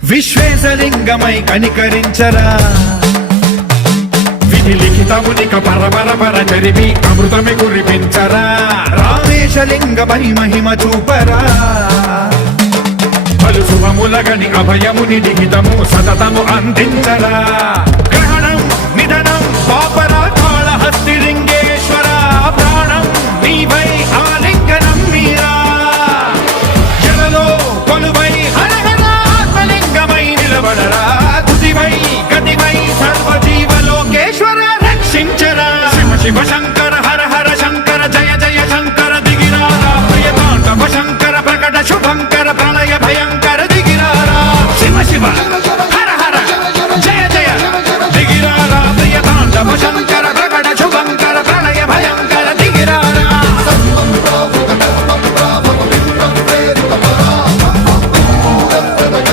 విశ్వేశలింగమై కనికరించరా విధి లిఖితమునిక పరపర చరివి అమృతమి కురిపించరా రామేశలింగమై మహిమ చూపరా పలు శుభములగని అభయముని లిఖితము సతతము అందించరా గ్రహణం నిధనం పాపరా కాళహస్తి